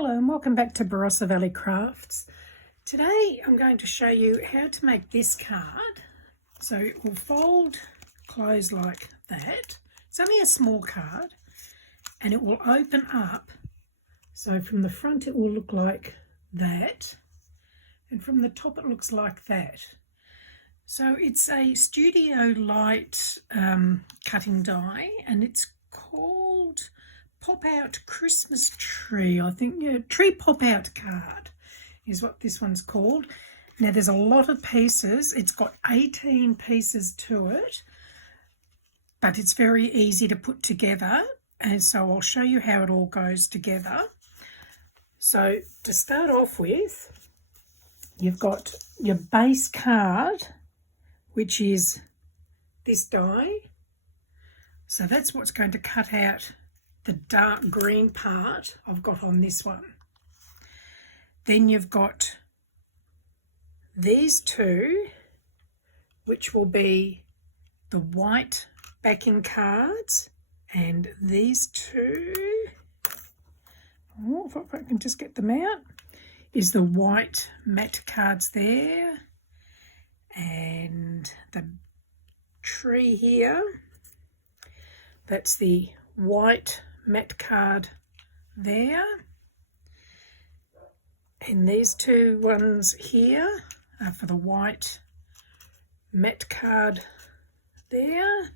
Hello and welcome back to Barossa Valley Crafts. Today I'm going to show you how to make this card. So it will fold, close like that. It's only a small card and it will open up. So from the front it will look like that and from the top it looks like that. So it's a studio light cutting die and it's called Pop Out Christmas Tree, I think. Yeah, Tree Pop Out card is what this one's called. Now there's a lot of pieces. It's got 18 pieces to it, but it's very easy to put together, and so I'll show you how it all goes together. So to start off with, you've got your base card, which is this die. So that's what's going to cut out the dark green part I've got on this one. Then you've got these two, which will be the white backing cards, and these two, if I can just get them out, is the white matte cards there, and the tree here, that's the white matte card there, and these two ones here are for the white matte card there,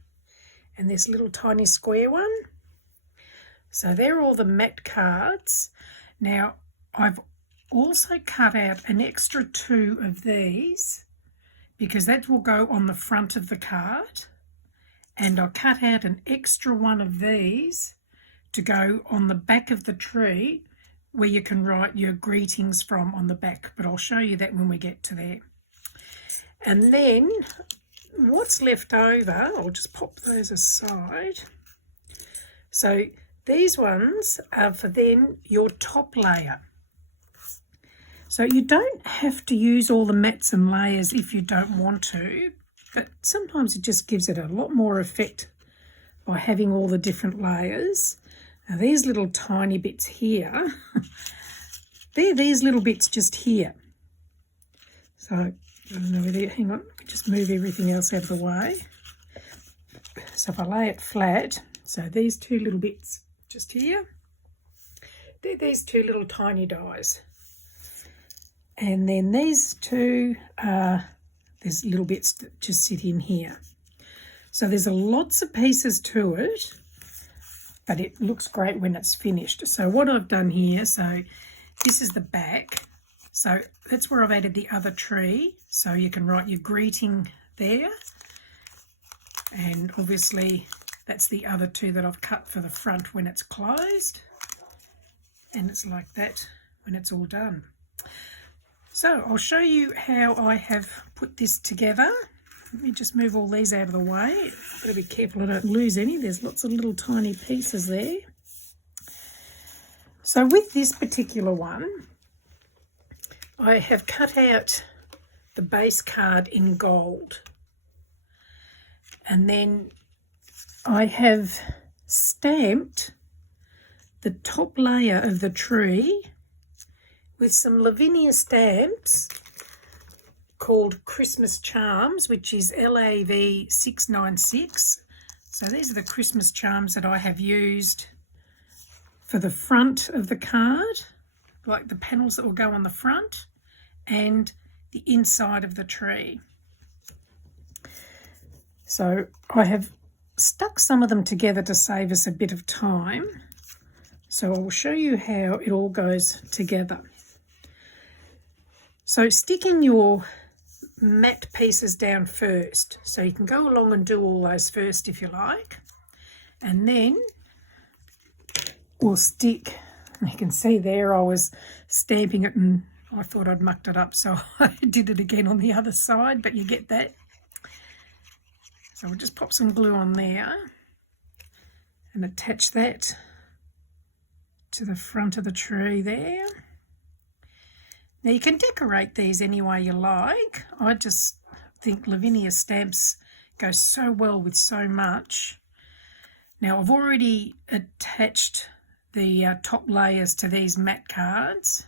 and this little tiny square one. So they're all the matte cards. Now I've also cut out an extra two of these because that will go on the front of the card, and I'll cut out an extra one of these to go on the back of the tree where you can write your greetings from on the back, but I'll show you that when we get to there. And then what's left over, I'll just pop those aside. So these ones are for then your top layer. So you don't have to use all the mats and layers if you don't want to, but sometimes it just gives it a lot more effect by having all the different layers. Now these little tiny bits here, they're these little bits just here. So, I don't know whether, hang on, let me just move everything else out of the way. So if I lay it flat, so these two little bits just here, they're these two little tiny dies. And then these two are, there's little bits that just sit in here. So there's lots of pieces to it, but it looks great when it's finished. So what I've done here, so this is the back. So that's where I've added the other tree. So you can write your greeting there. And obviously that's the other two that I've cut for the front when it's closed. And it's like that when it's all done. So I'll show you how I have put this together. Let me just move all these out of the way. I've got to be careful I don't lose any. There's lots of little tiny pieces there. So with this particular one, I have cut out the base card in gold. And then I have stamped the top layer of the tree with some Lavinia stamps called Christmas Charms, which is LAV 696. So these are the Christmas charms that I have used for the front of the card, like the panels that will go on the front and the inside of the tree. So I have stuck some of them together to save us a bit of time. So I'll show you how it all goes together. So sticking your matte pieces down first, so you can go along and do all those first if you like, and then we'll stick, you can see there I was stamping it and I thought I'd mucked it up, so I did it again on the other side, but you get that. So we'll just pop some glue on there and attach that to the front of the tree there. Now you can decorate these any way you like. I just think Lavinia stamps go so well with so much. Now I've already attached the top layers to these matte cards.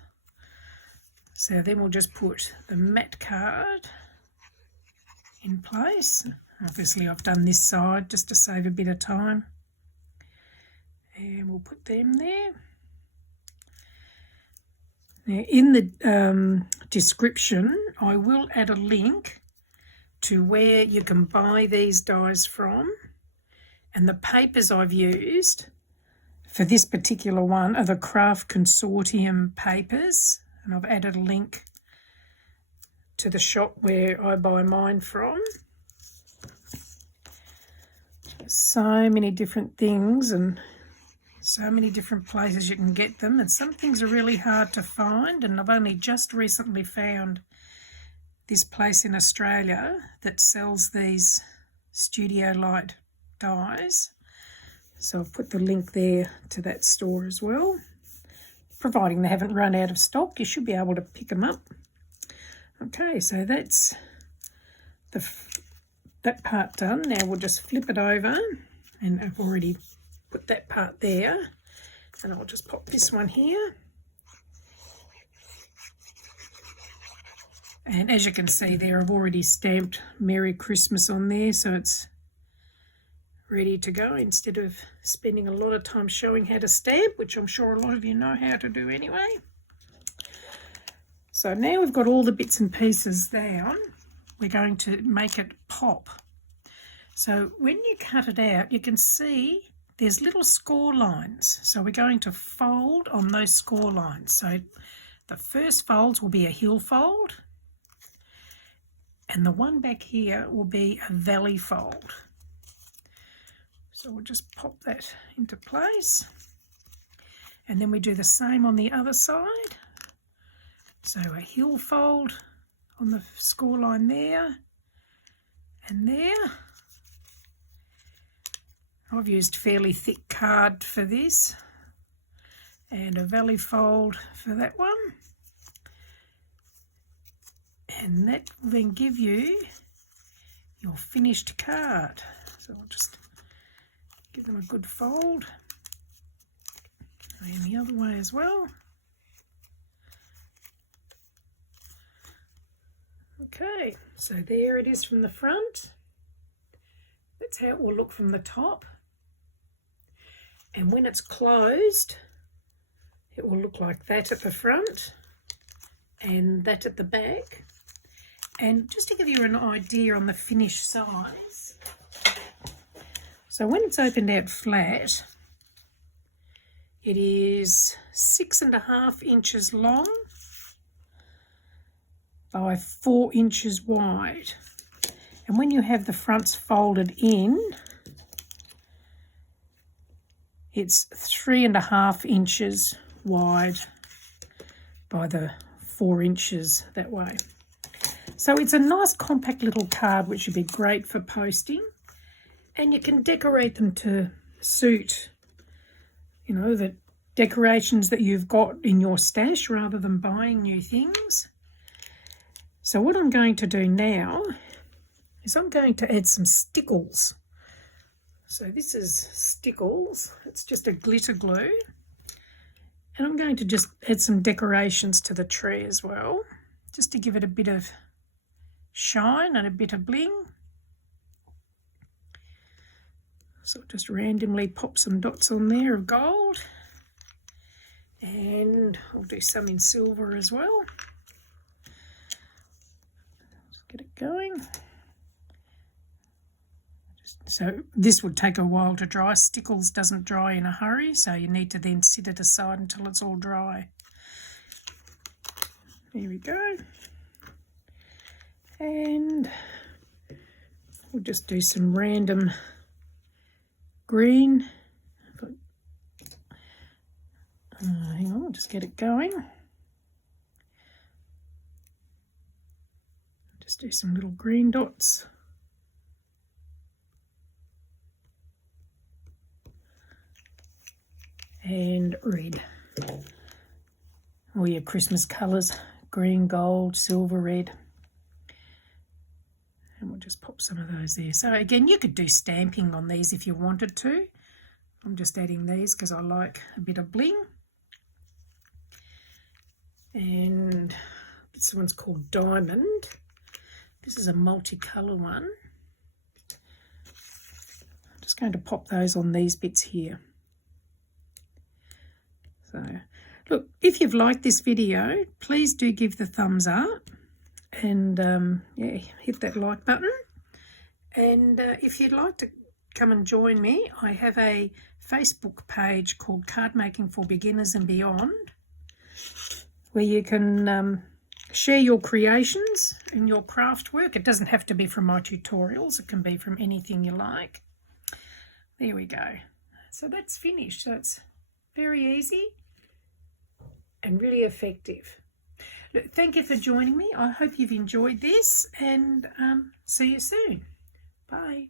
So then we'll just put the matte card in place. Obviously I've done this side just to save a bit of time. And we'll put them there. Now in the description I will add a link to where you can buy these dies from, and the papers I've used for this particular one are the Craft Consortium papers, and I've added a link to the shop where I buy mine from. So many different things and so many different places you can get them, and some things are really hard to find, and I've only just recently found this place in Australia that sells these studio light dies. So I've put the link there to that store as well. Providing they haven't run out of stock, you should be able to pick them up. Okay, so that's that part done. Now we'll just flip it over, and I've already put that part there, and I'll just pop this one here. And as you can see there, I've already stamped Merry Christmas on there, so it's ready to go instead of spending a lot of time showing how to stamp, which I'm sure a lot of you know how to do anyway. So now we've got all the bits and pieces down, we're going to make it pop. So when you cut it out, you can see there's little score lines. So we're going to fold on those score lines. So the first folds will be a heel fold, and the one back here will be a valley fold. So we'll just pop that into place. And then we do the same on the other side. So a heel fold on the score line there and there. I've used fairly thick card for this, and a valley fold for that one. And that will then give you your finished card. So I'll just give them a good fold. And the other way as well. Okay, so there it is from the front. That's how it will look from the top. And when it's closed, it will look like that at the front and that at the back. And just to give you an idea on the finish size, so when it's opened out flat, it is 6.5 inches long by 4 inches wide. And when you have the fronts folded in, it's 3.5 inches wide by the 4 inches that way. So it's a nice compact little card which would be great for posting, and you can decorate them to suit, you know, the decorations that you've got in your stash rather than buying new things. So what I'm going to do now is I'm going to add some stickles. So this is stickles, it's just a glitter glue, and I'm going to just add some decorations to the tree as well, just to give it a bit of shine and a bit of bling. So I'll just randomly pop some dots on there of gold, and I'll do some in silver as well. Let's get it going. So this would take a while to dry. Stickles doesn't dry in a hurry, so you need to then sit it aside until it's all dry. There we go. And we'll just do some random green. Hang on, I'll just get it going. Just do some little green dots. And red. All your Christmas colours, green, gold, silver, red. And we'll just pop some of those there. So again, you could do stamping on these if you wanted to. I'm just adding these because I like a bit of bling. And this one's called Diamond. This is a multicolour one. I'm just going to pop those on these bits here. So, look, if you've liked this video, please do give the thumbs up and yeah, hit that like button. And if you'd like to come and join me, I have a Facebook page called Card Making for Beginners and Beyond, where you can share your creations and your craft work. It doesn't have to be from my tutorials. It can be from anything you like. There we go. So that's finished. So it's very easy and really effective. Look, thank you for joining me. I hope you've enjoyed this, and see you soon. Bye.